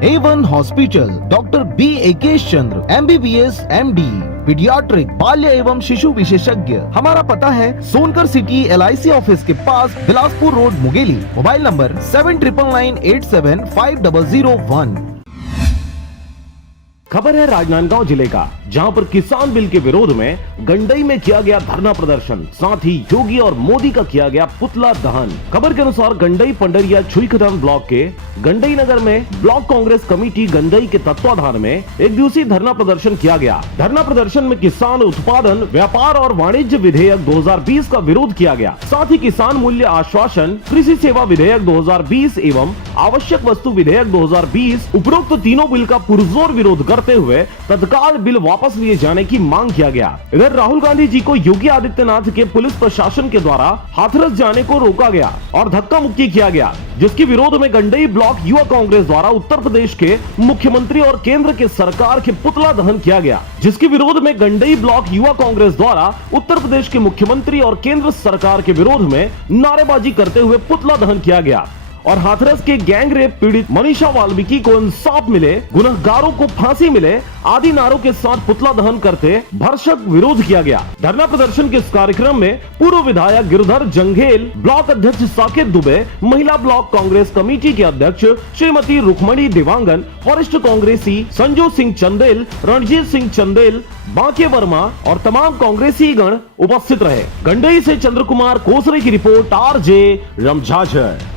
A1 hospital, doctor B एकेश चंद्र, MBBS MD, paediatric, बाल्य एवं शिशु विशेषज्ञ। हमारा पता है सोनकर सिटी LIC ऑफिस के पास, Bilaspur road, Mungeli. Mobile number 7999875001। खबर है राजनांदगांव जिले का, जहां पर किसान बिल के विरोध में गंडई में किया गया धरना प्रदर्शन, साथ ही योगी और मोदी का किया गया पुतला दहन। खबर के अनुसार गंडई पंडरिया छुईखदान ब्लॉक के गंडई नगर में ब्लॉक कांग्रेस कमेटी गंडई के तत्वाधान में एक दिवसीय धरना प्रदर्शन किया गया। धरना प्रदर्शन में किसान उत्पादन, व्यापार और वाणिज्य विधेयक 2020 का विरोध किया गया। साथ ही किसान मूल्य आश्वासन, कृषि सेवा विधेयक 2020 एवं आवश्यक वस्तु विधेयक 2020 उपरोक्त तीनों बिल का पुरजोर विरोध करते हुए तत्काल बिल वापस लिए जाने की मांग किया गया। इधर राहुल गांधी जी को योगी आदित्यनाथ के पुलिस प्रशासन के द्वारा हाथरस जाने को रोका गया और धक्का मुक्की किया गया, जिसके विरोध में गंडई ब्लॉक युवा कांग्रेस द्वारा उत्तर प्रदेश के मुख्यमंत्री और केंद्र के सरकार के पुतला दहन किया गया। जिसके विरोध में गंडई ब्लॉक युवा कांग्रेस द्वारा उत्तर प्रदेश के मुख्यमंत्री और केंद्र सरकार के विरोध में नारेबाजी करते हुए पुतला दहन किया गया और हाथरस के गैंग रेप पीड़ित मनीषा वाल्मीकि को इंसाफ मिले, गुनहगारों को फांसी मिले आदि नारों के साथ पुतला दहन करते भरसक विरोध किया गया। धरना प्रदर्शन के इस कार्यक्रम में पूर्व विधायक गिरधर जंघेल, ब्लॉक अध्यक्ष साकेत दुबे, महिला ब्लॉक कांग्रेस कमेटी के अध्यक्ष श्रीमती रुक्मणी देवांगन, वरिष्ठ कांग्रेसी संजू सिंह चंदेल, रणजीत सिंह चंदेल, बांके वर्मा और तमाम कांग्रेसी गण उपस्थित रहे। गंडई से चंद्र कुमार कोसरे की रिपोर्ट, RJ रमझाझर।